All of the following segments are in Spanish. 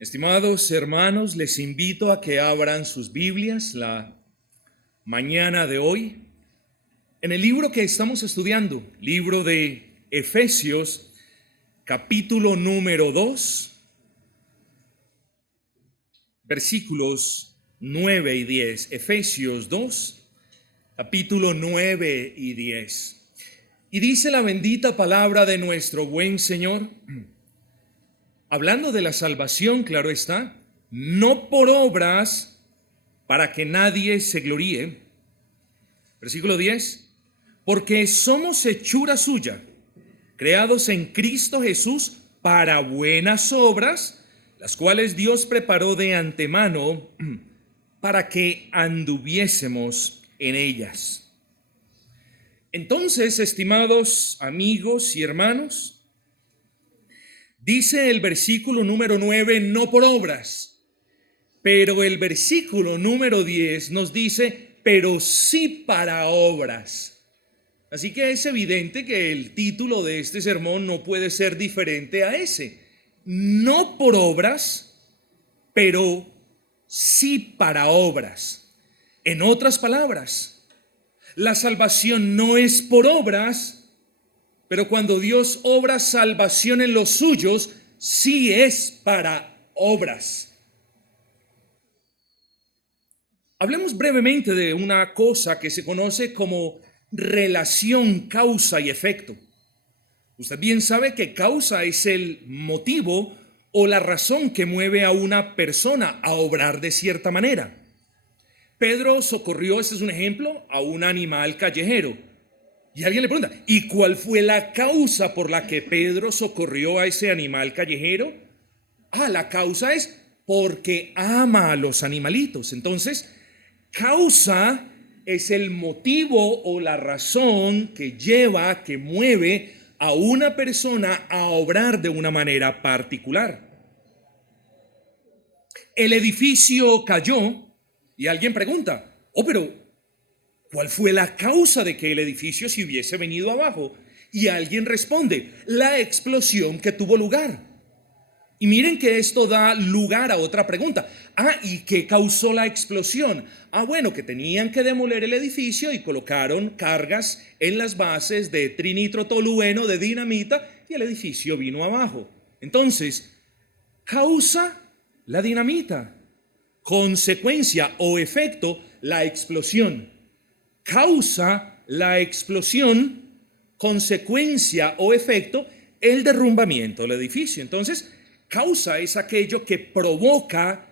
Estimados hermanos, les invito a que abran sus Biblias la mañana de hoy en el libro que estamos estudiando, libro de Efesios, capítulo número 2, versículos 9 y 10. Efesios 2, capítulo 9 y 10. Y dice la bendita palabra de nuestro buen Señor, hablando de la salvación, claro está, no por obras para que nadie se gloríe. Versículo 10, porque somos hechura suya, creados en Cristo Jesús para buenas obras, las cuales Dios preparó de antemano para que anduviésemos en ellas. Entonces, estimados amigos y hermanos, dice el versículo número 9, no por obras, pero el versículo número 10 nos dice, pero sí para obras. Así que es evidente que el título de este sermón no puede ser diferente a ese. No por obras, pero sí para obras. En otras palabras, la salvación no es por obras, pero cuando Dios obra salvación en los suyos, sí es para obras. Hablemos brevemente de una cosa que se conoce como relación causa y efecto. Usted bien sabe que causa es el motivo o la razón que mueve a una persona a obrar de cierta manera. Pedro socorrió, este es un ejemplo, a un animal callejero. Y alguien le pregunta, ¿y cuál fue la causa por la que Pedro socorrió a ese animal callejero? La causa es porque ama a los animalitos. Entonces, causa es el motivo o la razón que lleva, que mueve a una persona a obrar de una manera particular. El edificio cayó y alguien pregunta, pero ¿cuál fue la causa de que el edificio se hubiese venido abajo? Y alguien responde, la explosión que tuvo lugar. Y miren que esto da lugar a otra pregunta. ¿Y qué causó la explosión? Bueno, que tenían que demoler el edificio y colocaron cargas en las bases de trinitrotolueno, de dinamita, y el edificio vino abajo. Entonces, causa la dinamita, consecuencia o efecto la explosión. Causa la explosión, consecuencia o efecto el derrumbamiento del edificio. Entonces, causa es aquello que provoca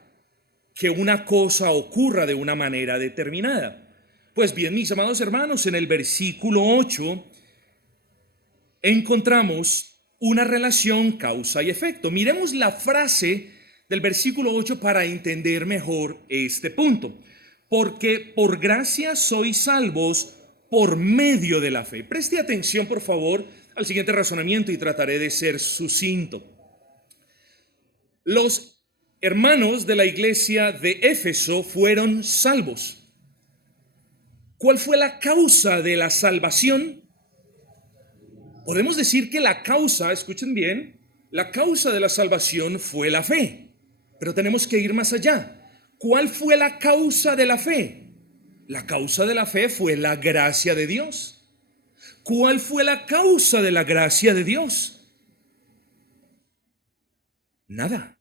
que una cosa ocurra de una manera determinada. Pues bien, mis amados hermanos, en el versículo 8 encontramos una relación causa y efecto. Miremos la frase del versículo 8 para entender mejor este punto. Porque por gracia sois salvos por medio de la fe. Preste atención, por favor, al siguiente razonamiento y trataré de ser sucinto. Los hermanos de la iglesia de Éfeso fueron salvos. ¿Cuál fue la causa de la salvación? Podemos decir que la causa, escuchen bien, la causa de la salvación fue la fe. Pero tenemos que ir más allá. ¿Cuál fue la causa de la fe? La causa de la fe fue la gracia de Dios. ¿Cuál fue la causa de la gracia de Dios? Nada.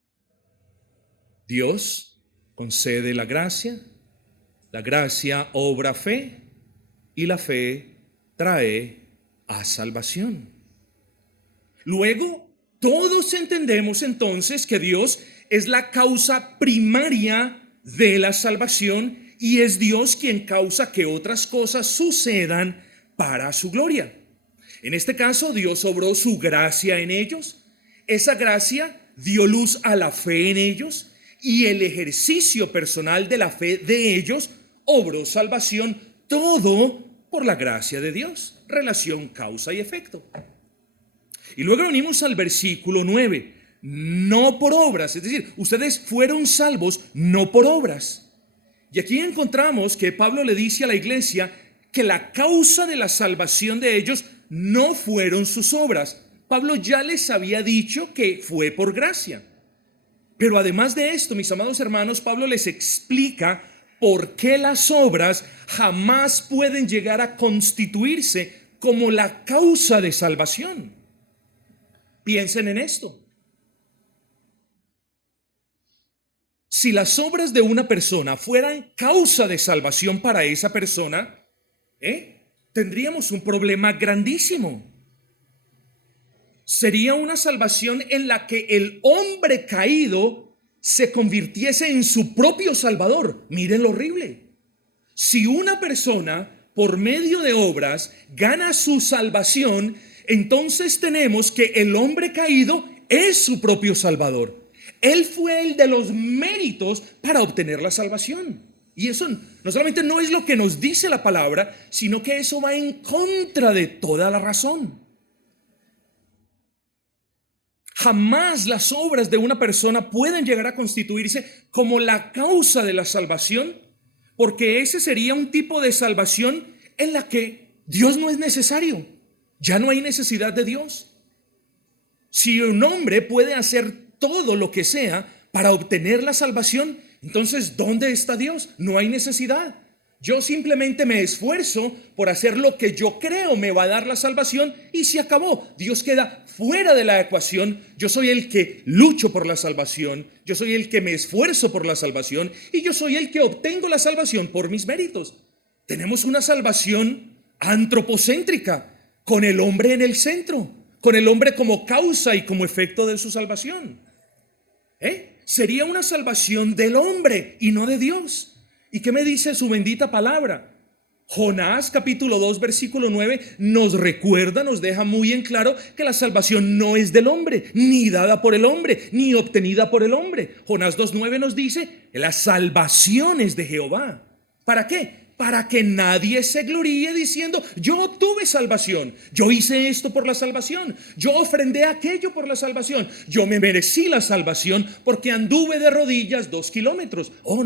Dios concede la gracia obra fe y la fe trae a salvación. Luego, todos entendemos entonces que Dios es la causa primaria de la salvación y es Dios quien causa que otras cosas sucedan para su gloria. En este caso, Dios obró su gracia en ellos. Esa gracia dio luz a la fe en ellos y el ejercicio personal de la fe de ellos obró salvación, todo por la gracia de Dios. Relación causa y efecto. Y luego venimos al versículo 9. No por obras, es decir, ustedes fueron salvos no por obras. Y aquí encontramos que Pablo le dice a la iglesia que la causa de la salvación de ellos no fueron sus obras. Pablo ya les había dicho que fue por gracia. Pero además de esto, mis amados hermanos, Pablo les explica por qué las obras jamás pueden llegar a constituirse como la causa de salvación. Piensen en esto. Si las obras de una persona fueran causa de salvación para esa persona, tendríamos un problema grandísimo. Sería una salvación en la que el hombre caído se convirtiese en su propio salvador. Miren lo horrible. Si una persona por medio de obras gana su salvación, entonces tenemos que el hombre caído es su propio salvador. Él fue el de los méritos para obtener la salvación. Y eso no solamente no es lo que nos dice la palabra, sino que eso va en contra de toda la razón. Jamás las obras de una persona pueden llegar a constituirse como la causa de la salvación, porque ese sería un tipo de salvación en la que Dios no es necesario. Ya no hay necesidad de Dios. Si un hombre puede hacer todo lo que sea para obtener la salvación, entonces ¿dónde está Dios? No hay necesidad. Yo simplemente me esfuerzo por hacer lo que yo creo me va a dar la salvación y se acabó. Dios queda fuera de la ecuación. Yo soy el que lucho por la salvación. Yo soy el que me esfuerzo por la salvación y yo soy el que obtengo la salvación por mis méritos. Tenemos una salvación antropocéntrica, con el hombre en el centro, con el hombre como causa y como efecto de su salvación. Sería una salvación del hombre y no de Dios. ¿Y qué me dice su bendita palabra? Jonás capítulo 2 versículo 9 nos recuerda, nos deja muy en claro que la salvación no es del hombre, ni dada por el hombre, ni obtenida por el hombre. Jonás 2:9 nos dice, la salvación es de Jehová. ¿Para qué? Para que nadie se gloríe diciendo, yo obtuve salvación, yo hice esto por la salvación, yo ofrendé aquello por la salvación, yo me merecí la salvación porque anduve de rodillas 2 kilómetros. Oh,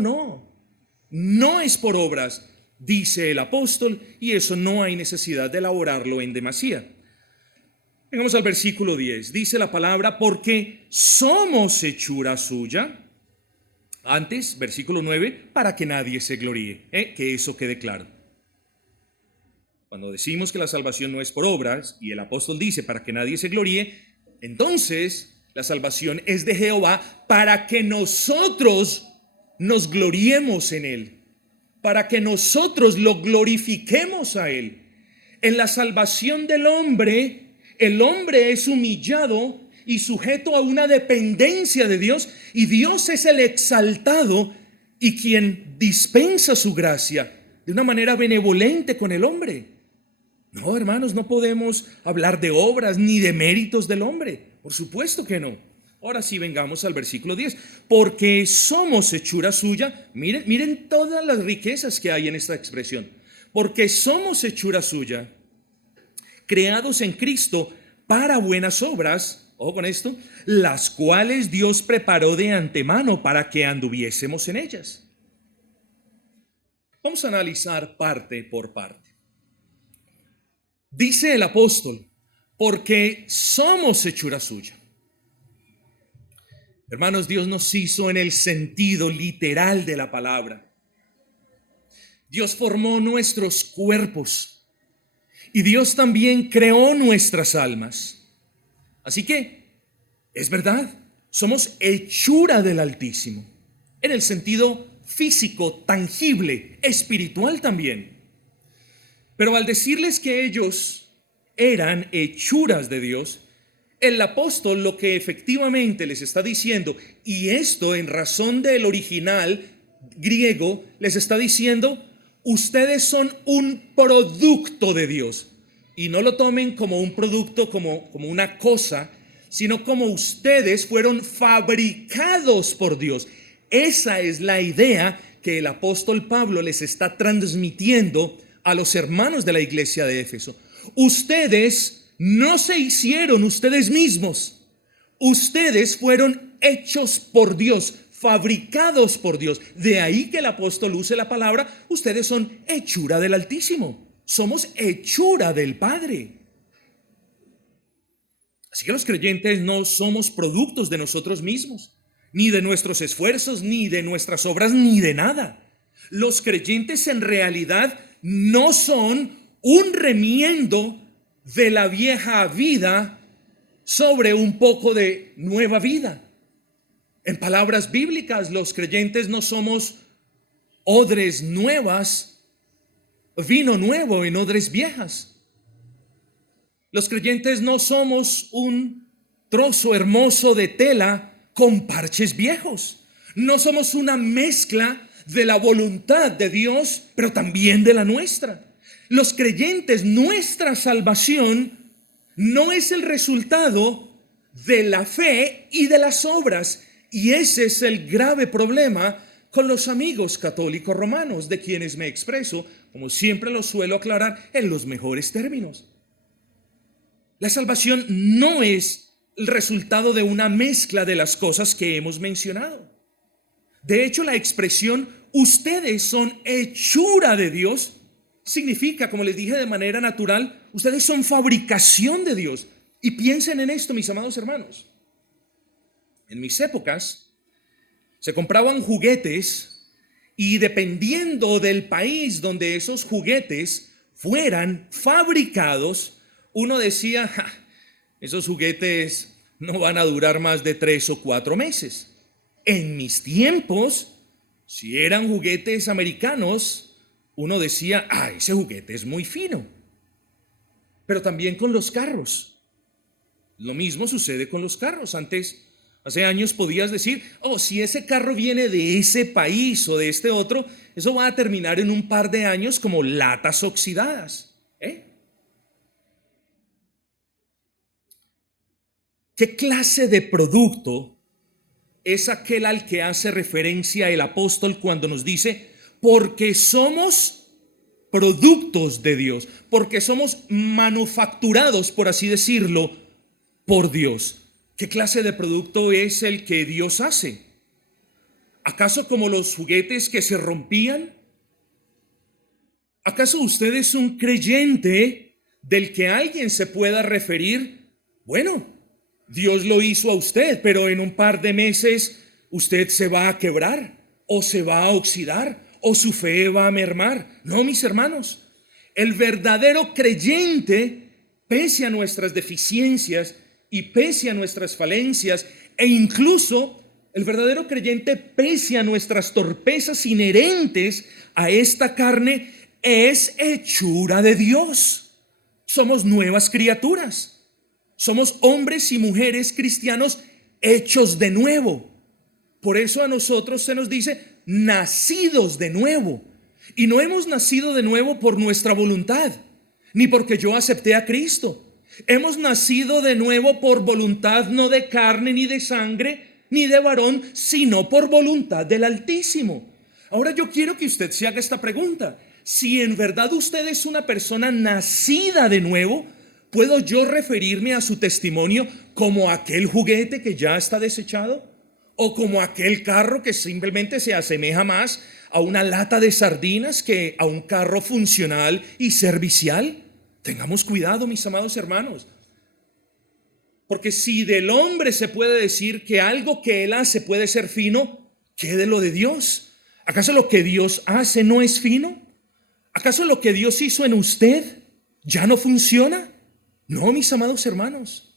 no es por obras, dice el apóstol, y eso no hay necesidad de elaborarlo en demasía. Vengamos al versículo 10, dice la palabra, porque somos hechura suya. Antes, versículo 9, para que nadie se gloríe, que eso quede claro. Cuando decimos que la salvación no es por obras, y el apóstol dice para que nadie se gloríe, entonces la salvación es de Jehová para que nosotros nos gloriemos en Él, para que nosotros lo glorifiquemos a Él. En la salvación del hombre, el hombre es humillado y sujeto a una dependencia de Dios, y Dios es el exaltado y quien dispensa su gracia de una manera benevolente con el hombre. No, hermanos, no podemos hablar de obras ni de méritos del hombre, por supuesto que no. Ahora sí, vengamos al versículo 10, porque somos hechura suya. Miren todas las riquezas que hay en esta expresión, porque somos hechura suya, creados en Cristo para buenas obras. Ojo con esto, las cuales Dios preparó de antemano para que anduviésemos en ellas. Vamos a analizar parte por parte. Dice el apóstol, porque somos hechura suya. Hermanos, Dios nos hizo en el sentido literal de la palabra. Dios formó nuestros cuerpos y Dios también creó nuestras almas. Así que, es verdad, somos hechura del Altísimo, en el sentido físico, tangible, espiritual también. Pero al decirles que ellos eran hechuras de Dios, el apóstol lo que efectivamente les está diciendo, y esto en razón del original griego, les está diciendo, ustedes son un producto de Dios. Y no lo tomen como un producto, como una cosa, sino como ustedes fueron fabricados por Dios. Esa es la idea que el apóstol Pablo les está transmitiendo a los hermanos de la iglesia de Éfeso. Ustedes no se hicieron ustedes mismos. Ustedes fueron hechos por Dios, fabricados por Dios. De ahí que el apóstol use la palabra, ustedes son hechura del Altísimo. Somos hechura del Padre. Así que los creyentes no somos productos de nosotros mismos, ni de nuestros esfuerzos, ni de nuestras obras, ni de nada. Los creyentes en realidad no son un remiendo de la vieja vida sobre un poco de nueva vida. En palabras bíblicas, los creyentes no somos odres nuevas, vino nuevo en odres viejas. Los creyentes no somos un trozo hermoso de tela con parches viejos. No somos una mezcla de la voluntad de Dios, pero también de la nuestra. Los creyentes, nuestra salvación no es el resultado de la fe y de las obras. Y ese es el grave problema con los amigos católicos romanos, de quienes me expreso, como siempre lo suelo aclarar, en los mejores términos. La salvación no es el resultado de una mezcla de las cosas que hemos mencionado. De hecho, la expresión ustedes son hechura de Dios significa, como les dije de manera natural, ustedes son fabricación de Dios. Y piensen en esto, mis amados hermanos. En mis épocas se compraban juguetes y dependiendo del país donde esos juguetes fueran fabricados, uno decía, esos juguetes no van a durar más de 3 o 4 meses. En mis tiempos, si eran juguetes americanos, uno decía, ese juguete es muy fino. Pero también con los carros. Lo mismo sucede con los carros. Hace años podías decir, si ese carro viene de ese país o de este otro, eso va a terminar en un par de años como latas oxidadas. ¿Qué clase de producto es aquel al que hace referencia el apóstol cuando nos dice, porque somos productos de Dios, porque somos manufacturados, por así decirlo, por Dios? ¿Qué clase de producto es el que Dios hace? ¿Acaso como los juguetes que se rompían? ¿Acaso usted es un creyente del que alguien se pueda referir? Bueno, Dios lo hizo a usted, pero en un par de meses usted se va a quebrar o se va a oxidar o su fe va a mermar. No, mis hermanos, el verdadero creyente, pese a nuestras deficiencias y pese a nuestras falencias, e incluso el verdadero creyente, pese a nuestras torpezas inherentes a esta carne, es hechura de Dios. Somos nuevas criaturas. Somos hombres y mujeres cristianos hechos de nuevo. Por eso a nosotros se nos dice nacidos de nuevo. Y no hemos nacido de nuevo por nuestra voluntad, ni porque yo acepté a Cristo. Hemos nacido de nuevo por voluntad, no de carne ni de sangre, ni de varón, sino por voluntad del Altísimo. Ahora yo quiero que usted se haga esta pregunta. Si en verdad usted es una persona nacida de nuevo, ¿puedo yo referirme a su testimonio como aquel juguete que ya está desechado? ¿O como aquel carro que simplemente se asemeja más a una lata de sardinas que a un carro funcional y servicial? Tengamos cuidado, mis amados hermanos. Porque si del hombre se puede decir que algo que él hace puede ser fino, ¿qué de lo de Dios? ¿Acaso lo que Dios hace no es fino? ¿Acaso lo que Dios hizo en usted ya no funciona? No, mis amados hermanos.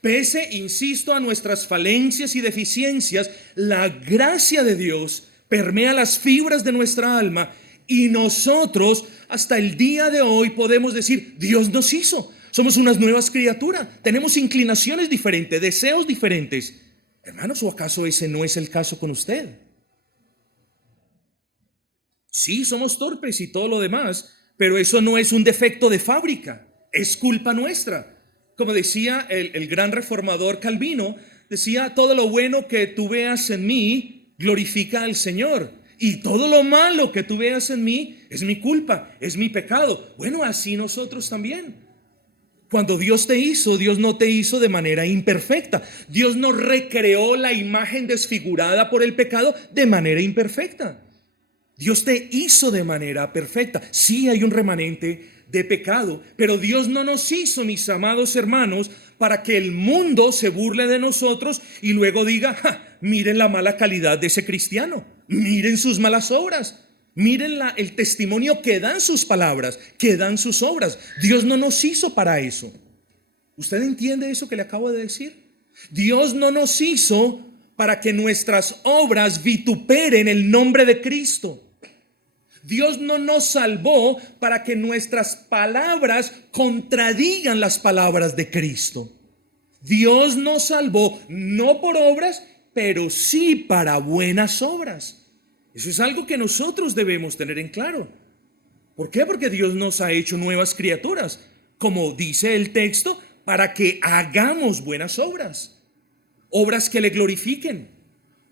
Pese, insisto, a nuestras falencias y deficiencias, la gracia de Dios permea las fibras de nuestra alma y nosotros hasta el día de hoy podemos decir, Dios nos hizo. Somos unas nuevas criaturas, tenemos inclinaciones diferentes, deseos diferentes. Hermanos, ¿o acaso ese no es el caso con usted? Sí, somos torpes y todo lo demás, pero eso no es un defecto de fábrica, es culpa nuestra. Como decía el gran reformador Calvino, decía, todo lo bueno que tú veas en mí glorifica al Señor, y todo lo malo que tú veas en mí es mi culpa, es mi pecado. Bueno, así nosotros también. Cuando Dios te hizo, Dios no te hizo de manera imperfecta. Dios no recreó la imagen desfigurada por el pecado de manera imperfecta. Dios te hizo de manera perfecta. Sí hay un remanente de pecado. Pero Dios no nos hizo, mis amados hermanos, para que el mundo se burle de nosotros y luego diga: "Ja, miren la mala calidad de ese cristiano, miren sus malas obras, miren el testimonio que dan sus palabras, que dan sus obras". Dios no nos hizo para eso. ¿Usted entiende eso que le acabo de decir? Dios no nos hizo para que nuestras obras vituperen el nombre de Cristo. Dios no nos salvó para que nuestras palabras contradigan las palabras de Cristo. Dios nos salvó no por obras, pero sí para buenas obras. Eso es algo que nosotros debemos tener en claro. ¿Por qué? Porque Dios nos ha hecho nuevas criaturas, como dice el texto, para que hagamos buenas obras, obras que le glorifiquen,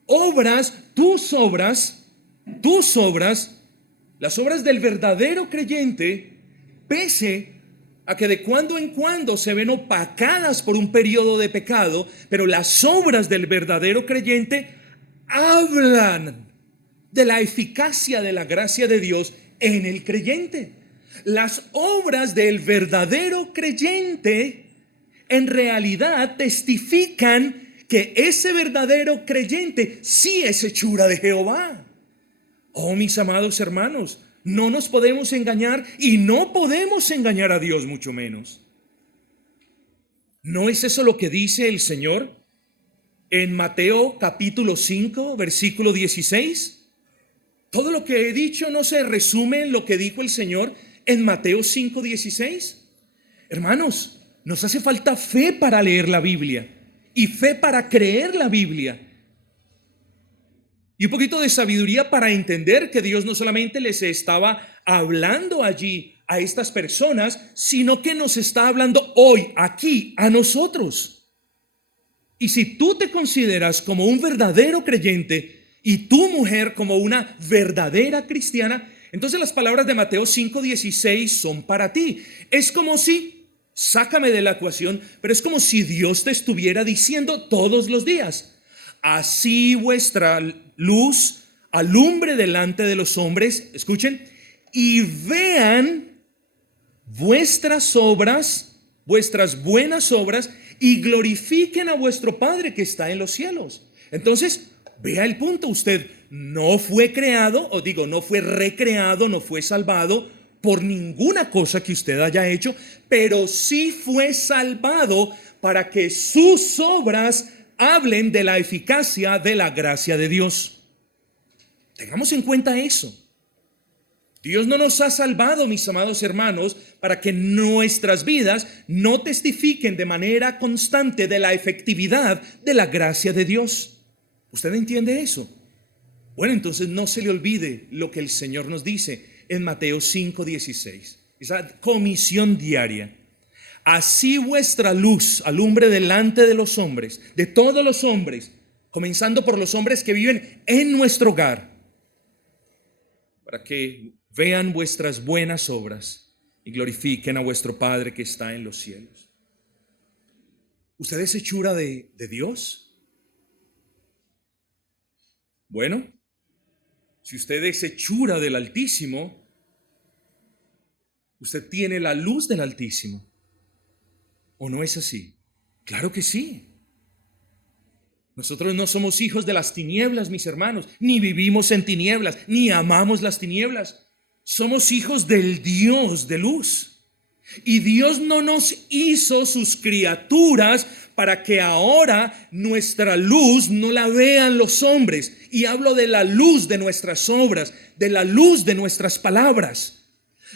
obras, tus obras, las obras del verdadero creyente, pese a que de cuando en cuando se ven opacadas por un periodo de pecado, pero las obras del verdadero creyente hablan de la eficacia de la gracia de Dios en el creyente. Las obras del verdadero creyente en realidad testifican que ese verdadero creyente sí es hechura de Jehová. Oh, mis amados hermanos, no nos podemos engañar y no podemos engañar a Dios, mucho menos. ¿No es eso lo que dice el Señor en Mateo capítulo 5, versículo 16? Todo lo que he dicho no se resume en lo que dijo el Señor en Mateo 5, 16. Hermanos, nos hace falta fe para leer la Biblia y fe para creer la Biblia. Y un poquito de sabiduría para entender que Dios no solamente les estaba hablando allí a estas personas, sino que nos está hablando hoy, aquí, a nosotros. Y si tú te consideras como un verdadero creyente y tu mujer como una verdadera cristiana, entonces las palabras de Mateo 5:16 son para ti. Es como si, sácame de la ecuación, pero es como si Dios te estuviera diciendo todos los días: así vuestra luz alumbre delante de los hombres, escuchen, y vean vuestras obras, vuestras buenas obras, y glorifiquen a vuestro Padre que está en los cielos. Entonces, vea el punto: usted no fue creado, o digo, no fue recreado, no fue salvado por ninguna cosa que usted haya hecho, pero sí fue salvado para que sus obras hablen de la eficacia de la gracia de Dios. Tengamos en cuenta eso. Dios no nos ha salvado, mis amados hermanos, para que nuestras vidas no testifiquen de manera constante de la efectividad de la gracia de Dios. ¿Usted entiende eso? Bueno, entonces no se le olvide lo que el Señor nos dice en Mateo 5:16. Esa comisión diaria. Así vuestra luz alumbre delante de los hombres, de todos los hombres, comenzando por los hombres que viven en nuestro hogar, para que vean vuestras buenas obras y glorifiquen a vuestro Padre que está en los cielos. ¿Usted es hechura de Dios? Bueno, si usted es hechura del Altísimo, usted tiene la luz del Altísimo. ¿O no es así? Claro que sí. Nosotros no somos hijos de las tinieblas, mis hermanos, ni vivimos en tinieblas, ni amamos las tinieblas. Somos hijos del Dios de luz. Y Dios no nos hizo sus criaturas para que ahora nuestra luz no la vean los hombres. Y hablo de la luz de nuestras obras, de la luz de nuestras palabras.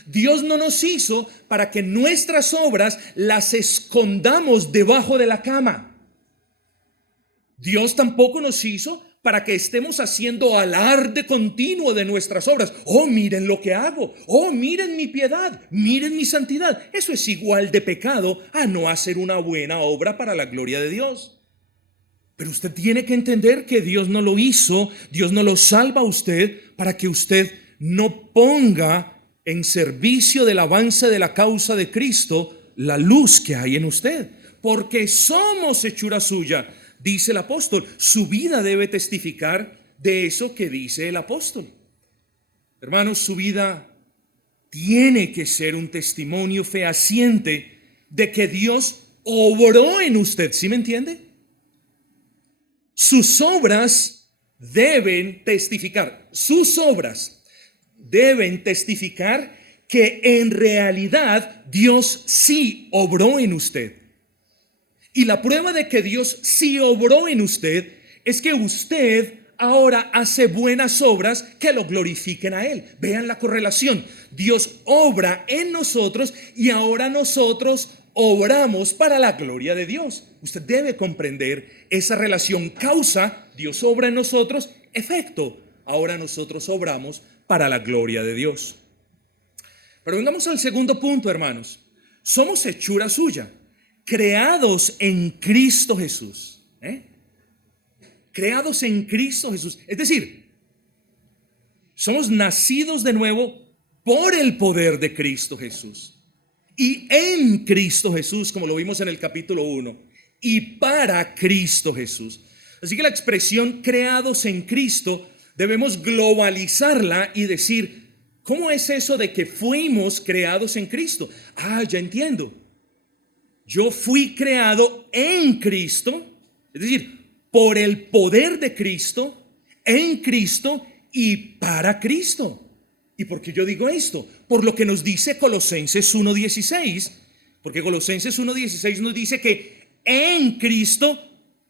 Dios no nos hizo para que nuestras obras las escondamos debajo de la cama. Dios tampoco nos hizo para que estemos haciendo alarde continuo de nuestras obras. Oh, miren lo que hago. Oh, miren mi piedad. Miren mi santidad. Eso es igual de pecado a no hacer una buena obra para la gloria de Dios. Pero usted tiene que entender que Dios no lo hizo, Dios no lo salva a usted para que usted no ponga en servicio del avance de la causa de Cristo la luz que hay en usted, porque somos hechura suya, dice el apóstol. Su vida debe testificar de eso que dice el apóstol. Hermanos, su vida tiene que ser un testimonio fehaciente de que Dios obró en usted, ¿sí me entiende? Sus obras deben testificar, que en realidad Dios sí obró en usted. Y la prueba de que Dios sí obró en usted es que usted ahora hace buenas obras que lo glorifiquen a Él. Vean la correlación. Dios obra en nosotros y ahora nosotros obramos para la gloria de Dios. Usted debe comprender esa relación causa, Dios obra en nosotros, efecto, ahora nosotros obramos para la gloria de Dios. Pero vengamos al segundo punto, hermanos. Somos hechura suya, creados en Cristo Jesús. Creados en Cristo Jesús. Es decir, somos nacidos de nuevo por el poder de Cristo Jesús. Y en Cristo Jesús, como lo vimos en el capítulo 1, y para Cristo Jesús. Así que la expresión creados en Cristo debemos globalizarla y decir, ¿cómo es eso de que fuimos creados en Cristo? Ya entiendo. Yo fui creado en Cristo, es decir, por el poder de Cristo, en Cristo y para Cristo. ¿Y por qué yo digo esto? Por lo que nos dice Colosenses 1:16, porque Colosenses 1:16 nos dice que en Cristo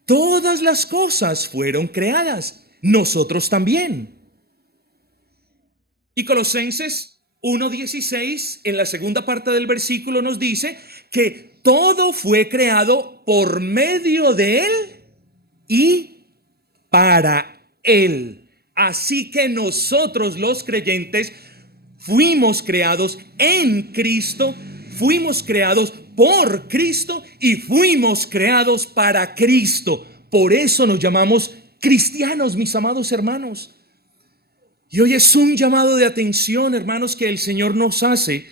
todas las cosas fueron creadas, nosotros también. Y Colosenses 1:16 en la segunda parte del versículo nos dice que todo fue creado por medio de Él y para Él. Así que nosotros los creyentes fuimos creados en Cristo, fuimos creados por Cristo y fuimos creados para Cristo. Por eso nos llamamos cristianos, mis amados hermanos. Y hoy es un llamado de atención, hermanos, que el Señor nos hace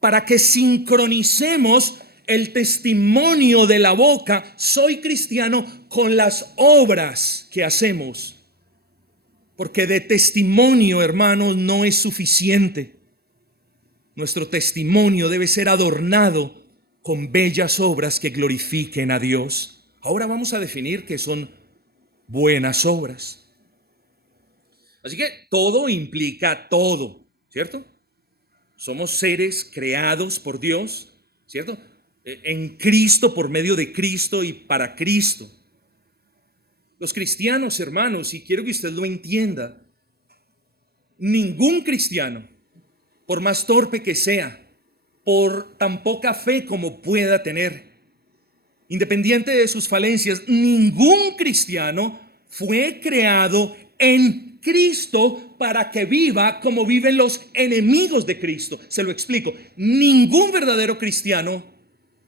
para que sincronicemos el testimonio de la boca, soy cristiano, con las obras que hacemos. Porque de testimonio, hermanos, no es suficiente. Nuestro testimonio debe ser adornado con bellas obras que glorifiquen a Dios. Ahora vamos a definir qué son buenas obras. Así que todo implica todo, ¿cierto? Somos seres creados por Dios, ¿cierto? En Cristo, por medio de Cristo y para Cristo. Los cristianos, hermanos, y quiero que usted lo entienda, ningún cristiano, por más torpe que sea, por tan poca fe como pueda tener, independiente de sus falencias, ningún cristiano fue creado en Cristo para que viva como viven los enemigos de Cristo. Se lo explico. Ningún verdadero cristiano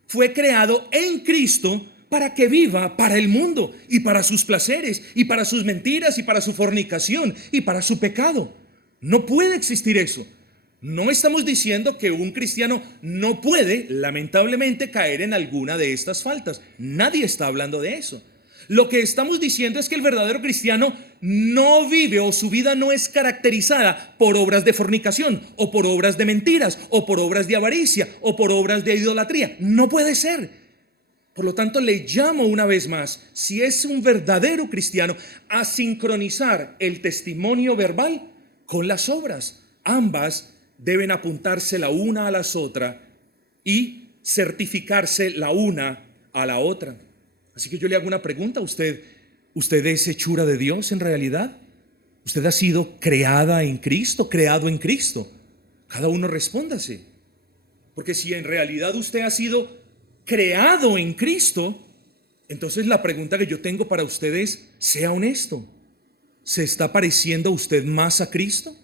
fue creado en Cristo para que viva para el mundo y para sus placeres y para sus mentiras y para su fornicación y para su pecado. No puede existir eso. No estamos diciendo que un cristiano no puede, lamentablemente, caer en alguna de estas faltas. Nadie está hablando de eso. Lo que estamos diciendo es que el verdadero cristiano no vive o su vida no es caracterizada por obras de fornicación o por obras de mentiras o por obras de avaricia o por obras de idolatría. No puede ser. Por lo tanto, le llamo una vez más, si es un verdadero cristiano, a sincronizar el testimonio verbal con las obras. Ambas deben apuntarse la una a la otra y certificarse la una a la otra. Así que yo le hago una pregunta. ¿Usted es hechura de Dios en realidad? ¿Usted ha sido creada en Cristo, creado en Cristo? Cada uno respóndase. Porque si en realidad usted ha sido creado en Cristo, entonces la pregunta que yo tengo para usted es, sea honesto. ¿Se está pareciendo usted más a Cristo?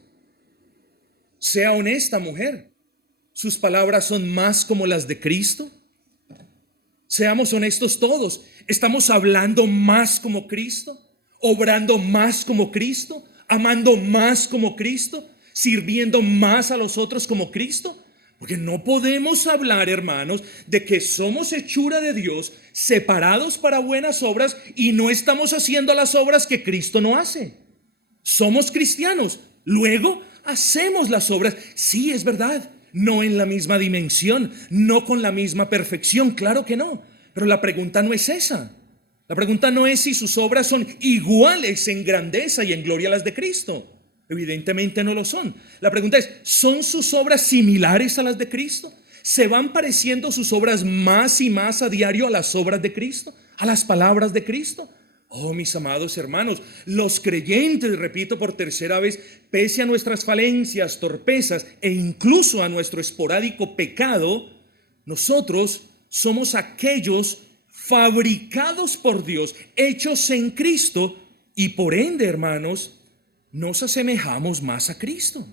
Sea honesta, mujer. ¿Sus palabras son más como las de Cristo? Seamos honestos todos. ¿Estamos hablando más como Cristo? ¿Obrando más como Cristo? ¿Amando más como Cristo? ¿Sirviendo más a los otros como Cristo? Porque no podemos hablar, hermanos, de que somos hechura de Dios, separados para buenas obras y no estamos haciendo las obras que Cristo no hace. Somos cristianos. Luego hacemos las obras. Sí, es verdad, no en la misma dimensión, no con la misma perfección, claro que no. Pero la pregunta no es esa. La pregunta no es si sus obras son iguales en grandeza y en gloria a las de Cristo. Evidentemente no lo son. La pregunta es, ¿son sus obras similares a las de Cristo? ¿Se van pareciendo sus obras más y más a diario a las obras de Cristo? ¿A las palabras de Cristo? Oh, mis amados hermanos, los creyentes, repito por tercera vez, pese a nuestras falencias, torpezas e incluso a nuestro esporádico pecado, nosotros somos aquellos fabricados por Dios, hechos en Cristo, y por ende, hermanos, nos asemejamos más a Cristo.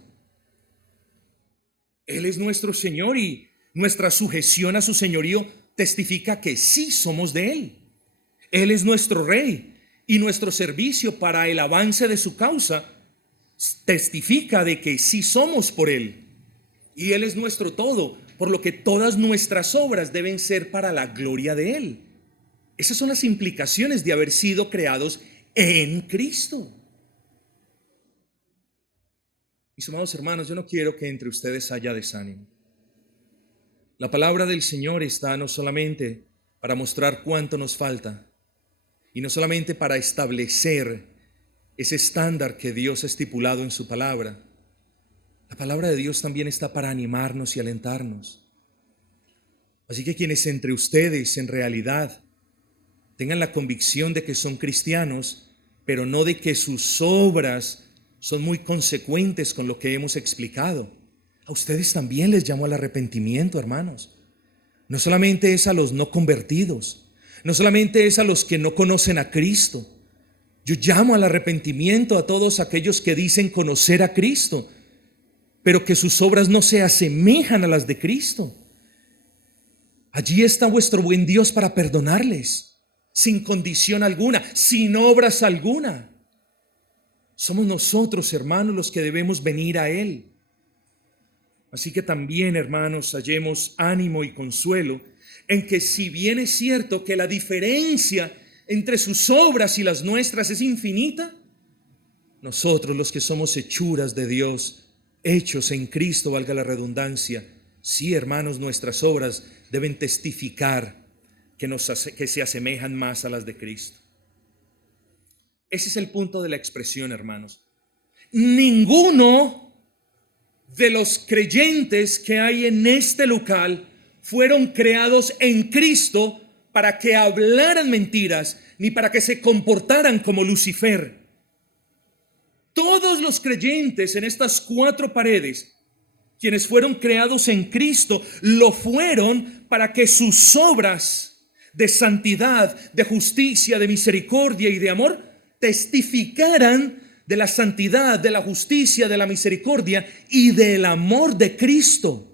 Él es nuestro Señor y nuestra sujeción a su señorío testifica que sí somos de Él. Él es nuestro Rey y nuestro servicio para el avance de su causa testifica de que sí somos por Él. Y Él es nuestro todo, por lo que todas nuestras obras deben ser para la gloria de Él. Esas son las implicaciones de haber sido creados en Cristo. Mis amados hermanos, yo no quiero que entre ustedes haya desánimo. La palabra del Señor está no solamente para mostrar cuánto nos falta, y no solamente para establecer ese estándar que Dios ha estipulado en su palabra. La palabra de Dios también está para animarnos y alentarnos. Así que quienes entre ustedes en realidad tengan la convicción de que son cristianos, pero no de que sus obras son muy consecuentes con lo que hemos explicado, a ustedes también les llamo al arrepentimiento, hermanos. No solamente es a los no convertidos, no solamente es a los que no conocen a Cristo. Yo llamo al arrepentimiento a todos aquellos que dicen conocer a Cristo, pero que sus obras no se asemejan a las de Cristo. Allí está vuestro buen Dios para perdonarles, sin condición alguna, sin obras alguna. Somos nosotros, hermanos, los que debemos venir a Él. Así que también, hermanos, hallemos ánimo y consuelo en que, si bien es cierto que la diferencia entre sus obras y las nuestras es infinita, nosotros, los que somos hechuras de Dios, hechos en Cristo, valga la redundancia, sí, hermanos, nuestras obras deben testificar que se asemejan más a las de Cristo. Ese es el punto de la expresión, hermanos. Ninguno de los creyentes que hay en este local fueron creados en Cristo para que hablaran mentiras, ni para que se comportaran como Lucifer. Todos los creyentes en estas cuatro paredes, quienes fueron creados en Cristo, lo fueron para que sus obras de santidad, de justicia, de misericordia y de amor testificaran de la santidad, de la justicia, de la misericordia y del amor de Cristo.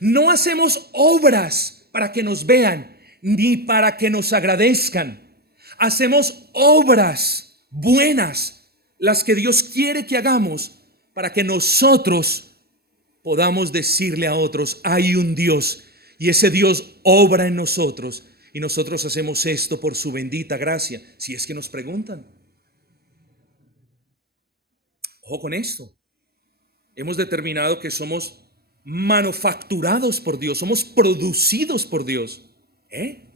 No hacemos obras para que nos vean, ni para que nos agradezcan. Hacemos obras buenas, las que Dios quiere que hagamos, para que nosotros podamos decirle a otros, hay un Dios, y ese Dios obra en nosotros, y nosotros hacemos esto por su bendita gracia, si es que nos preguntan. Ojo con esto. Hemos determinado que somos manufacturados por Dios, somos producidos por Dios.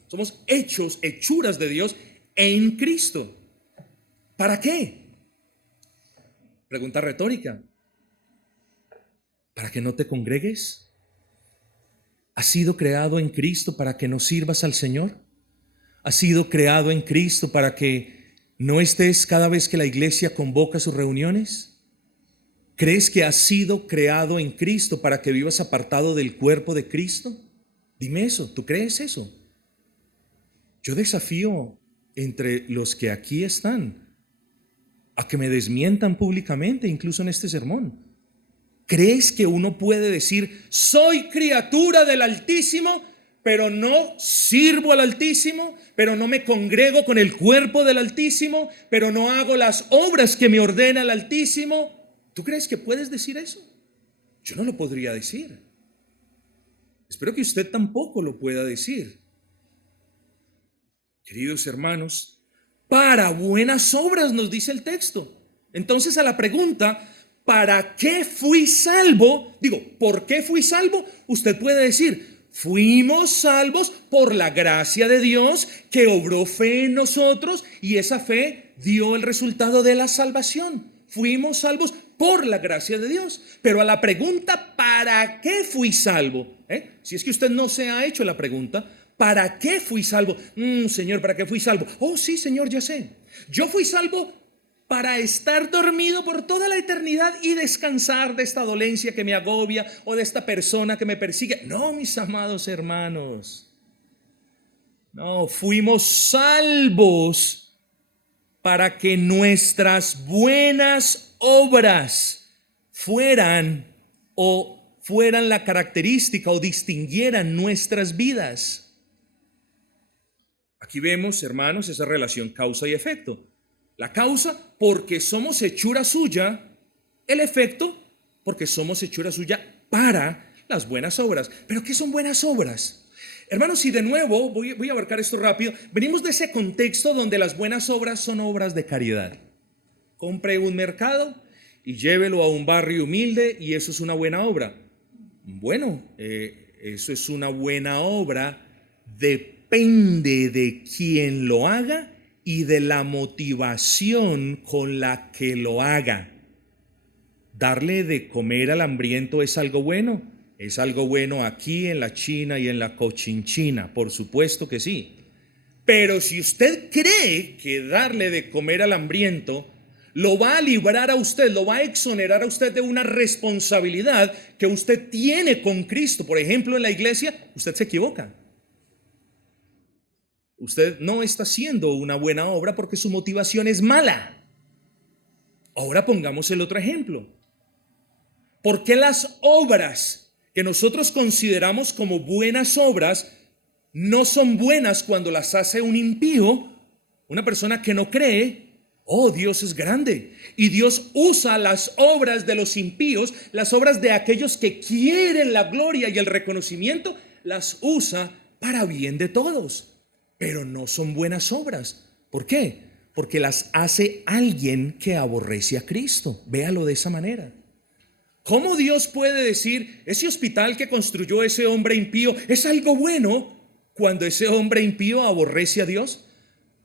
Somos hechuras de Dios en Cristo. ¿Para qué? Pregunta retórica. ¿Para que no te congregues? ¿Has sido creado en Cristo para que no sirvas al Señor? ¿Has sido creado en Cristo para que no estés cada vez que la iglesia convoca sus reuniones? ¿Crees que has sido creado en Cristo para que vivas apartado del cuerpo de Cristo? Dime eso, ¿tú crees eso? Yo desafío entre los que aquí están a que me desmientan públicamente, incluso en este sermón. ¿Crees que uno puede decir, soy criatura del Altísimo, pero no sirvo al Altísimo, pero no me congrego con el cuerpo del Altísimo, pero no hago las obras que me ordena el Altísimo? ¿Tú crees que puedes decir eso? Yo no lo podría decir. Espero que usted tampoco lo pueda decir. Queridos hermanos, para buenas obras nos dice el texto. Entonces, a la pregunta, ¿para qué fui salvo? Digo, ¿por qué fui salvo? Usted puede decir, fuimos salvos por la gracia de Dios que obró fe en nosotros y esa fe dio el resultado de la salvación. Fuimos salvos por la gracia de Dios. Pero a la pregunta, ¿para qué fui salvo? Si es que usted no se ha hecho la pregunta, ¿para qué fui salvo? Señor, ¿para qué fui salvo? Oh, sí, Señor, ya sé. Yo fui salvo para estar dormido por toda la eternidad y descansar de esta dolencia que me agobia o de esta persona que me persigue. No, mis amados hermanos. No, fuimos salvos para que nuestras buenas obras fueran la característica o distinguieran nuestras vidas. Aquí vemos, hermanos, esa relación causa y efecto. La causa, porque somos hechura suya. El efecto, porque somos hechura suya para las buenas obras. ¿Pero qué son buenas obras? Hermanos, y de nuevo, voy a abarcar esto rápido. Venimos de ese contexto donde las buenas obras son obras de caridad. Compre un mercado y llévelo a un barrio humilde y eso es una buena obra. Bueno, eso es una buena obra. Depende de quién lo haga y de la motivación con la que lo haga. Darle de comer al hambriento es algo bueno. Es algo bueno aquí en la China y en la Cochinchina, por supuesto que sí. Pero si usted cree que darle de comer al hambriento lo va a librar a usted, lo va a exonerar a usted de una responsabilidad que usted tiene con Cristo, por ejemplo en la iglesia, usted se equivoca. Usted no está haciendo una buena obra porque su motivación es mala. Ahora pongamos el otro ejemplo. ¿Por qué las obras que nosotros consideramos como buenas obras no son buenas cuando las hace un impío, una persona que no cree? Oh, Dios es grande y Dios usa las obras de los impíos, las obras de aquellos que quieren la gloria y el reconocimiento, las usa para bien de todos. Pero no son buenas obras. ¿Por qué? Porque las hace alguien que aborrece a Cristo. Véalo de esa manera. ¿Cómo Dios puede decir, ese hospital que construyó ese hombre impío es algo bueno cuando ese hombre impío aborrece a Dios?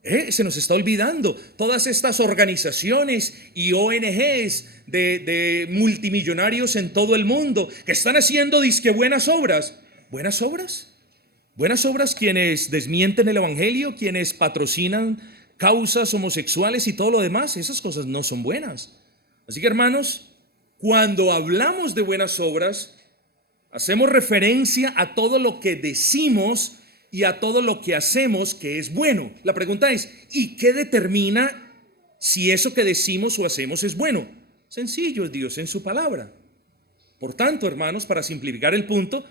Se nos está olvidando. Todas estas organizaciones y ONGs de multimillonarios en todo el mundo que están haciendo disque buenas obras. ¿Buenas obras? Buenas obras quienes desmienten el evangelio, quienes patrocinan causas homosexuales y todo lo demás, esas cosas no son buenas. Así que hermanos, cuando hablamos de buenas obras, hacemos referencia a todo lo que decimos y a todo lo que hacemos que es bueno. La pregunta es, ¿y qué determina si eso que decimos o hacemos es bueno? Sencillo, es Dios en su palabra. Por tanto, hermanos, para simplificar el punto,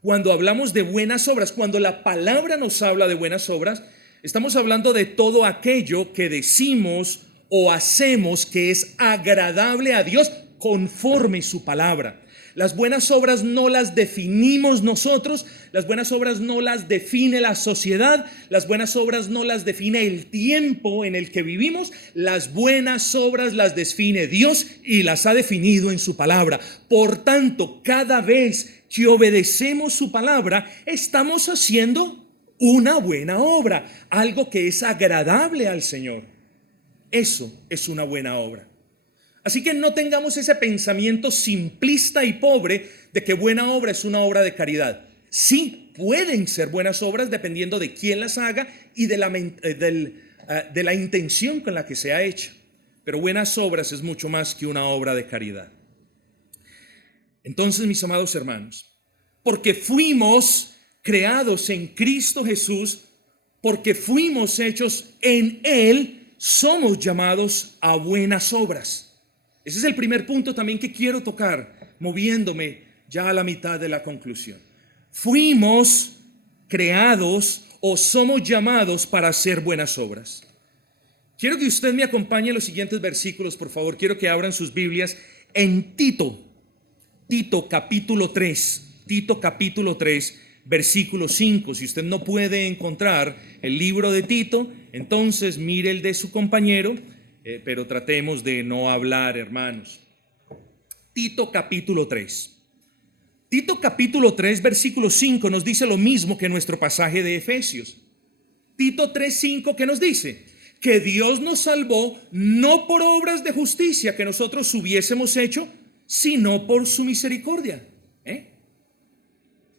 cuando hablamos de buenas obras, cuando la palabra nos habla de buenas obras, estamos hablando de todo aquello que decimos o hacemos que es agradable a Dios conforme su palabra. Las buenas obras no las definimos nosotros, las buenas obras no las define la sociedad, las buenas obras no las define el tiempo en el que vivimos, las buenas obras las define Dios y las ha definido en su palabra. Por tanto, cada vez que obedecemos su palabra, estamos haciendo una buena obra, algo que es agradable al Señor. Eso es una buena obra. Así que no tengamos ese pensamiento simplista y pobre de que buena obra es una obra de caridad. Sí, pueden ser buenas obras dependiendo de quién las haga y de la intención con la que se ha hecho. Pero buenas obras es mucho más que una obra de caridad. Entonces, mis amados hermanos, porque fuimos creados en Cristo Jesús, porque fuimos hechos en Él, somos llamados a buenas obras. Ese es el primer punto también que quiero tocar, moviéndome ya a la mitad de la conclusión. Fuimos creados o somos llamados para hacer buenas obras. Quiero que usted me acompañe en los siguientes versículos, por favor. Quiero que abran sus Biblias en Tito capítulo 3, versículo 5. Si usted no puede encontrar el libro de Tito, entonces mire el de su compañero. Pero tratemos de no hablar, hermanos. Tito capítulo 3. Tito capítulo 3, versículo 5 nos dice lo mismo que nuestro pasaje de Efesios. Tito 3:5, ¿qué nos dice? Que Dios nos salvó no por obras de justicia que nosotros hubiésemos hecho, sino por su misericordia.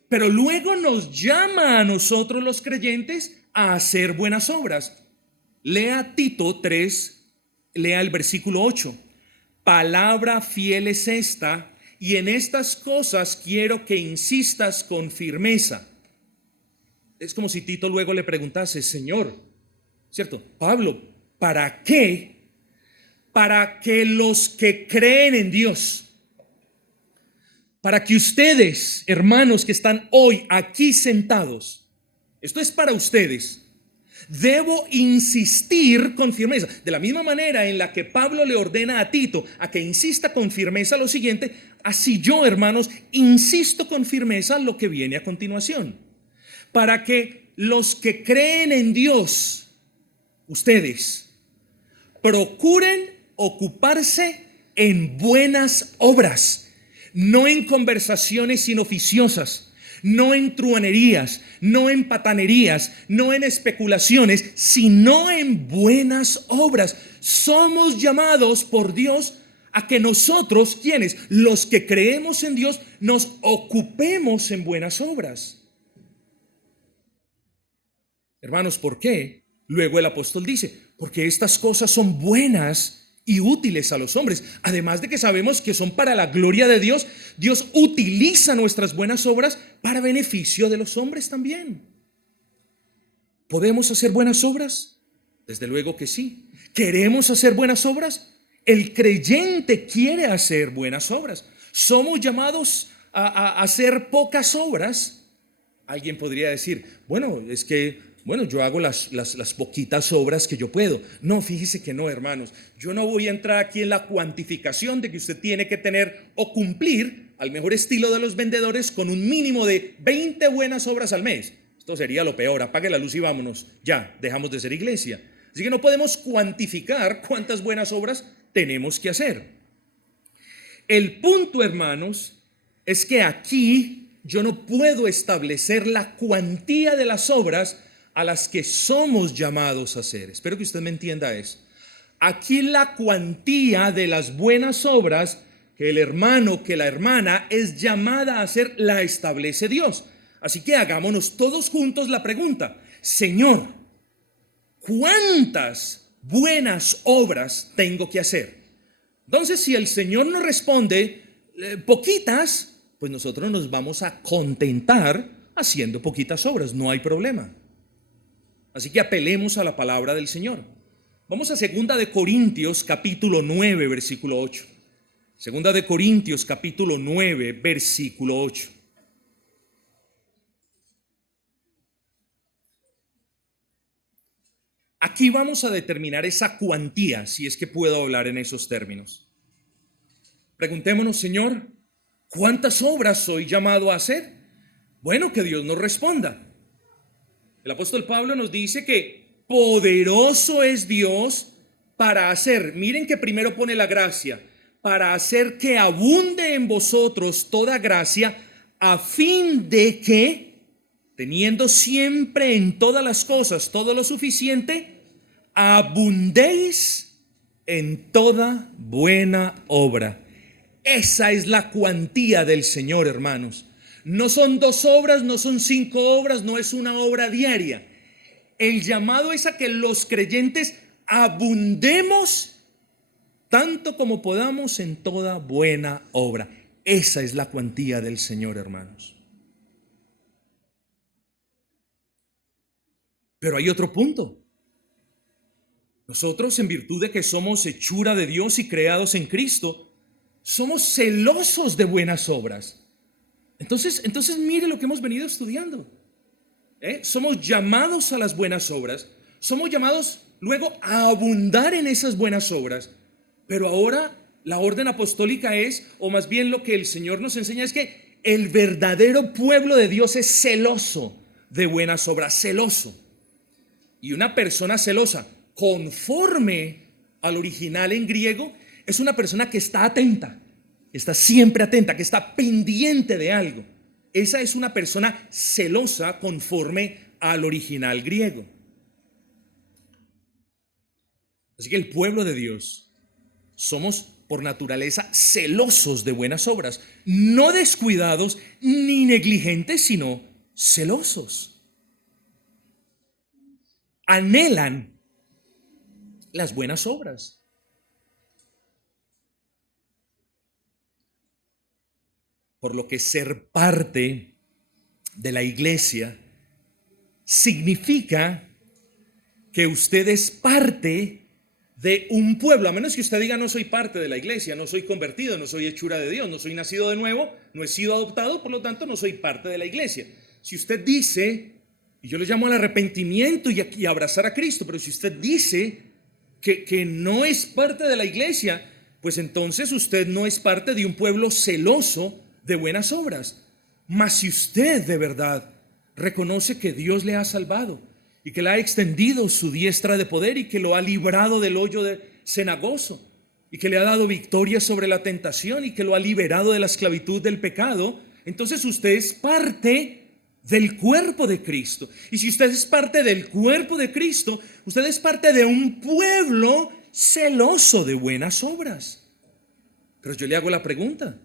Pero luego nos llama a nosotros los creyentes a hacer buenas obras. Lea Tito 3, lea el versículo 8. Palabra fiel es esta, y en estas cosas quiero que insistas con firmeza. Es como si Tito luego le preguntase, Señor, ¿cierto? Pablo, ¿para qué? Para que los que creen en Dios, para que ustedes, hermanos que están hoy aquí sentados, esto es para ustedes, debo insistir con firmeza. De la misma manera en la que Pablo le ordena a Tito a que insista con firmeza lo siguiente, así yo, hermanos, insisto con firmeza lo que viene a continuación. Para que los que creen en Dios, ustedes, procuren ocuparse en buenas obras, no en conversaciones inoficiosas, no en truanerías, no en patanerías, no en especulaciones, sino en buenas obras. Somos llamados por Dios a que nosotros, quienes, los que creemos en Dios, nos ocupemos en buenas obras. Hermanos, ¿por qué? Luego el apóstol dice, porque estas cosas son buenas y útiles a los hombres. Además de que sabemos que son para la gloria de Dios, Dios utiliza nuestras buenas obras para beneficio de los hombres también. ¿Podemos hacer buenas obras? Desde luego que sí. ¿Queremos hacer buenas obras? El creyente quiere hacer buenas obras. ¿Somos llamados a hacer pocas obras? Alguien podría decir, bueno, yo hago las poquitas obras que yo puedo. No, fíjese que no, hermanos. Yo no voy a entrar aquí en la cuantificación de que usted tiene que tener o cumplir, al mejor estilo de los vendedores, con un mínimo de 20 buenas obras al mes. Esto sería lo peor. Apague la luz y vámonos. Ya, dejamos de ser iglesia. Así que no podemos cuantificar cuántas buenas obras tenemos que hacer. El punto, hermanos, es que aquí yo no puedo establecer la cuantía de las obras a las que somos llamados a hacer. Espero que usted me entienda eso. Aquí la cuantía de las buenas obras que el hermano, que la hermana es llamada a hacer, la establece Dios. Así que hagámonos todos juntos la pregunta, Señor, ¿cuántas buenas obras tengo que hacer? Entonces, si el Señor nos responde poquitas, pues nosotros nos vamos a contentar haciendo poquitas obras, no hay problema. Así que apelemos a la palabra del Señor. Vamos a 2 de Corintios capítulo 9, versículo 8. 2 de Corintios capítulo 9, versículo 8. Aquí vamos a determinar esa cuantía, si es que puedo hablar en esos términos. Preguntémonos, Señor, ¿cuántas obras soy llamado a hacer? Bueno, que Dios nos responda. El apóstol Pablo nos dice que poderoso es Dios para hacer, miren que primero pone la gracia, para hacer que abunde en vosotros toda gracia, a fin de que, teniendo siempre en todas las cosas todo lo suficiente, abundéis en toda buena obra. Esa es la cuantía del Señor, hermanos. No son 2 obras, no son 5 obras, no es una obra diaria. El llamado es a que los creyentes abundemos tanto como podamos en toda buena obra. Esa es la cuantía del Señor, hermanos. Pero hay otro punto. Nosotros, en virtud de que somos hechura de Dios y creados en Cristo, somos celosos de buenas obras. Entonces mire lo que hemos venido estudiando. Somos llamados a las buenas obras. Somos llamados luego a abundar en esas buenas obras. Pero ahora la orden apostólica es, o más bien lo que el Señor nos enseña es que el verdadero pueblo de Dios es celoso de buenas obras, celoso. Y una persona celosa, conforme al original en griego, es una persona que está atenta, está siempre atenta, que está pendiente de algo. Esa es una persona celosa conforme al original griego. Así que el pueblo de Dios somos por naturaleza celosos de buenas obras, no descuidados ni negligentes, sino celosos. Anhelan las buenas obras. Por lo que ser parte de la iglesia significa que usted es parte de un pueblo, a menos que usted diga no soy parte de la iglesia, no soy convertido, no soy hechura de Dios, no soy nacido de nuevo, no he sido adoptado, por lo tanto no soy parte de la iglesia. Si usted dice, y yo le llamo al arrepentimiento y abrazar a Cristo, pero si usted dice que no es parte de la iglesia, pues entonces usted no es parte de un pueblo celoso de buenas obras. Mas si usted de verdad reconoce que Dios le ha salvado y que le ha extendido su diestra de poder y que lo ha librado del hoyo cenagoso y que le ha dado victoria sobre la tentación y que lo ha liberado de la esclavitud del pecado, entonces usted es parte del cuerpo de Cristo. Y si usted es parte del cuerpo de Cristo, usted es parte de un pueblo celoso de buenas obras. Pero yo le hago la pregunta: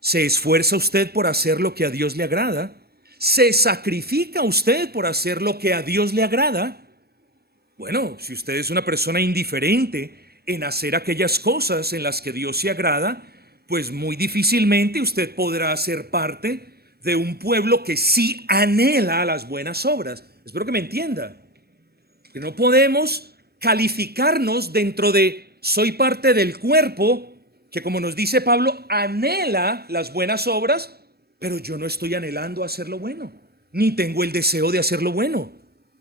¿se esfuerza usted por hacer lo que a Dios le agrada? ¿Se sacrifica usted por hacer lo que a Dios le agrada? Bueno, si usted es una persona indiferente en hacer aquellas cosas en las que Dios se agrada, pues muy difícilmente usted podrá ser parte de un pueblo que sí anhela las buenas obras. Espero que me entienda. Que no podemos calificarnos dentro de soy parte del cuerpo que, como nos dice Pablo, anhela las buenas obras, pero yo no estoy anhelando hacer lo bueno, ni tengo el deseo de hacer lo bueno.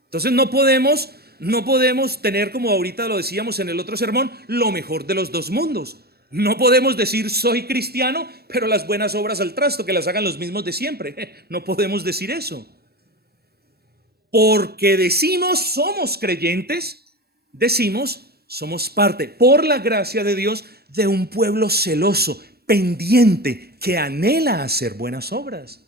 Entonces no podemos tener, como ahorita lo decíamos en el otro sermón, lo mejor de los dos mundos. No podemos decir soy cristiano, pero las buenas obras al trasto, que las hagan los mismos de siempre. No podemos decir eso. Porque decimos somos creyentes, decimos somos parte, por la gracia de Dios, de un pueblo celoso, pendiente, que anhela hacer buenas obras.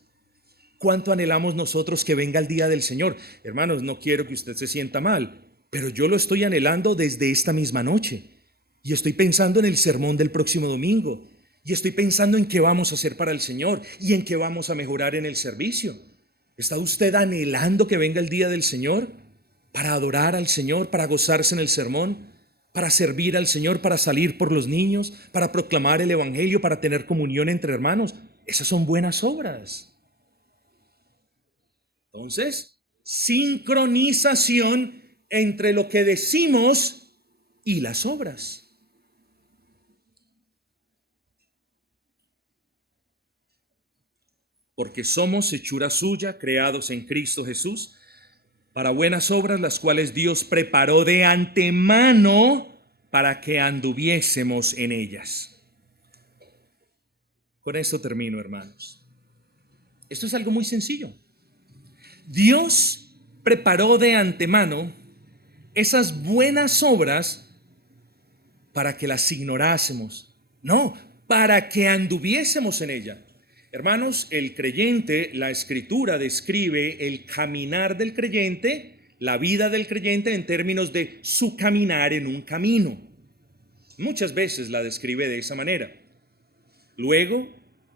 ¿Cuánto anhelamos nosotros que venga el día del Señor? Hermanos, no quiero que usted se sienta mal, pero yo lo estoy anhelando desde esta misma noche. Y estoy pensando en el sermón del próximo domingo. Y estoy pensando en qué vamos a hacer para el Señor y en qué vamos a mejorar en el servicio. ¿Está usted anhelando que venga el día del Señor para adorar al Señor, para gozarse en el sermón, para servir al Señor, para salir por los niños, para proclamar el evangelio, para tener comunión entre hermanos? Esas son buenas obras. Entonces, sincronización entre lo que decimos y las obras. Porque somos hechura suya, creados en Cristo Jesús, para buenas obras, las cuales Dios preparó de antemano para que anduviésemos en ellas. Con esto termino, hermanos. Esto es algo muy sencillo. Dios preparó de antemano esas buenas obras para que las ignorásemos. No, para que anduviésemos en ellas. Hermanos, el creyente, la Escritura describe el caminar del creyente, la vida del creyente en términos de su caminar en un camino. Muchas veces la describe de esa manera. Luego,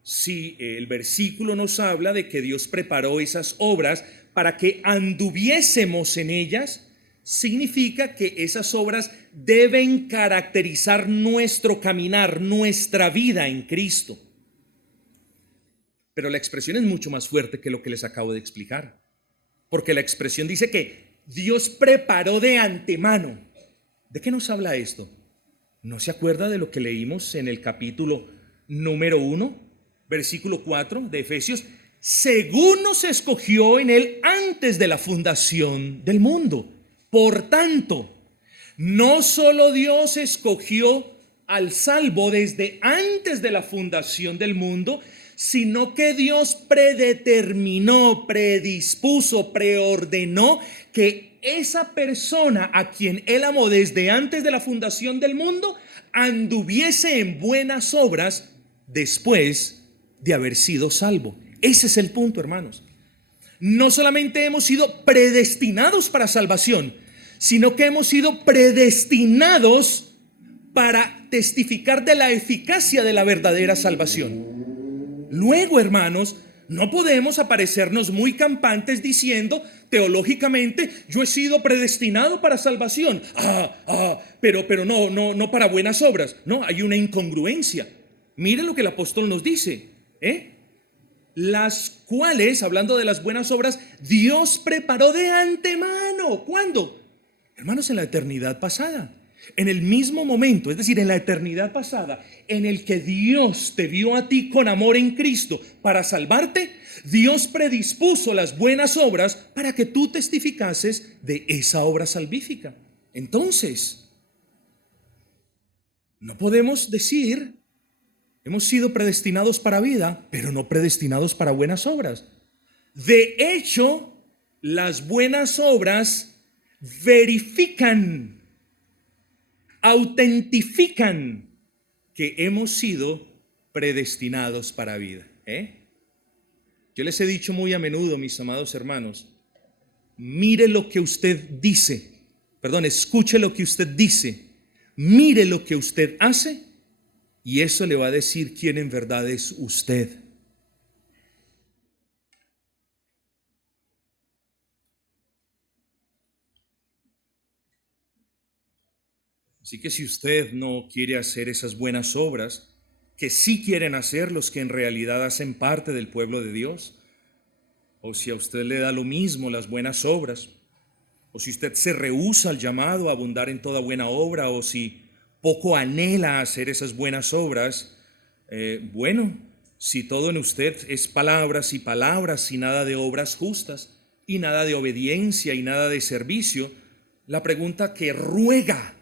si el versículo nos habla de que Dios preparó esas obras para que anduviésemos en ellas, significa que esas obras deben caracterizar nuestro caminar, nuestra vida en Cristo. Pero la expresión es mucho más fuerte que lo que les acabo de explicar. Porque la expresión dice que Dios preparó de antemano. ¿De qué nos habla esto? ¿No se acuerda de lo que leímos en el capítulo número 1, versículo 4 de Efesios? Según nos escogió en él antes de la fundación del mundo. Por tanto, no solo Dios escogió al salvo desde antes de la fundación del mundo, sino que Dios predeterminó, predispuso, preordenó que esa persona a quien Él amó desde antes de la fundación del mundo anduviese en buenas obras después de haber sido salvo. Ese es el punto, hermanos. No solamente hemos sido predestinados para salvación, sino que hemos sido predestinados para testificar de la eficacia de la verdadera salvación. Luego, hermanos, no podemos aparecernos muy campantes diciendo teológicamente: yo he sido predestinado para salvación, pero no para buenas obras. No, hay una incongruencia. Mire lo que el apóstol nos dice, las cuales, hablando de las buenas obras, Dios preparó de antemano. ¿Cuándo? Hermanos, en la eternidad pasada. En el mismo momento, es decir, en la eternidad pasada, en el que Dios te vio a ti con amor en Cristo para salvarte, Dios predispuso las buenas obras para que tú testificases de esa obra salvífica. Entonces, no podemos decir: hemos sido predestinados para vida, pero no predestinados para buenas obras. De hecho, las buenas obras verifican, autentifican que hemos sido predestinados para vida. Yo les he dicho muy a menudo, mis amados hermanos, mire lo que usted dice, escuche lo que usted dice, mire lo que usted hace, y eso le va a decir quién en verdad es usted. Así que si usted no quiere hacer esas buenas obras, que sí quieren hacer los que en realidad hacen parte del pueblo de Dios, o si a usted le da lo mismo las buenas obras, o si usted se rehúsa al llamado a abundar en toda buena obra, o si poco anhela hacer esas buenas obras, si todo en usted es palabras y palabras y nada de obras justas, y nada de obediencia y nada de servicio, la pregunta que ruega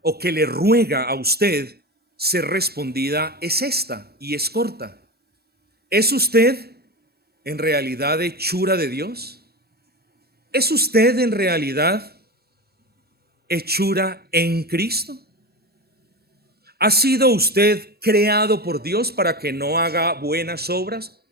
o que le ruega a usted ser respondida es esta, y es corta: ¿es usted en realidad hechura de Dios? ¿Es usted en realidad hechura en Cristo? ¿Ha sido usted creado por Dios para que no haga buenas obras?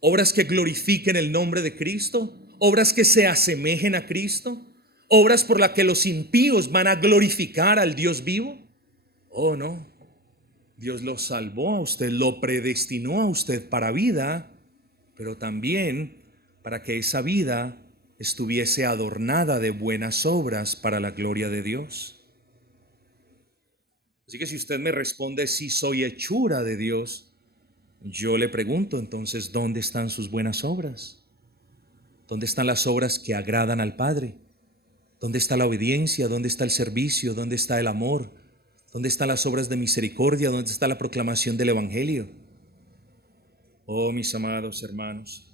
Obras que glorifiquen el nombre de Cristo, obras que se asemejen a Cristo, obras por las que los impíos van a glorificar al Dios vivo. Oh, no. Dios lo salvó a usted, lo predestinó a usted para vida, pero también para que esa vida estuviese adornada de buenas obras para la gloria de Dios. Así que si usted me responde: sí, soy hechura de Dios, yo le pregunto entonces: ¿dónde están sus buenas obras? ¿Dónde están las obras que agradan al Padre? ¿Dónde está la obediencia? ¿Dónde está el servicio? ¿Dónde está el amor? ¿Dónde están las obras de misericordia? ¿Dónde está la proclamación del Evangelio? Oh, mis amados hermanos,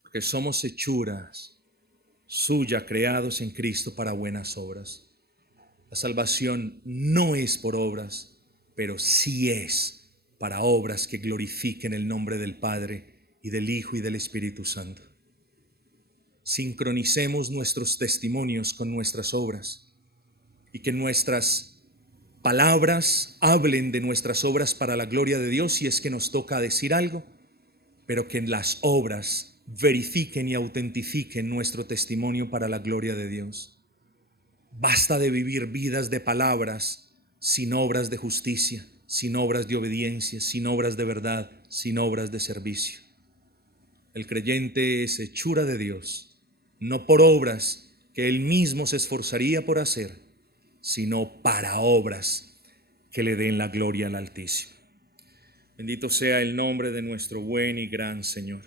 porque somos hechuras suya, creados en Cristo para buenas obras. La salvación no es por obras, pero sí es para obras que glorifiquen el nombre del Padre y del Hijo y del Espíritu Santo. Sincronicemos nuestros testimonios con nuestras obras, y que nuestras palabras hablen de nuestras obras para la gloria de Dios si es que nos toca decir algo, pero que en las obras verifiquen y autentifiquen nuestro testimonio para la gloria de Dios. Basta de vivir vidas de palabras sin obras de justicia, sin obras de obediencia, sin obras de verdad, sin obras de servicio. El creyente es hechura de Dios, no por obras que él mismo se esforzaría por hacer, sino para obras que le den la gloria al Altísimo. Bendito sea el nombre de nuestro buen y gran Señor.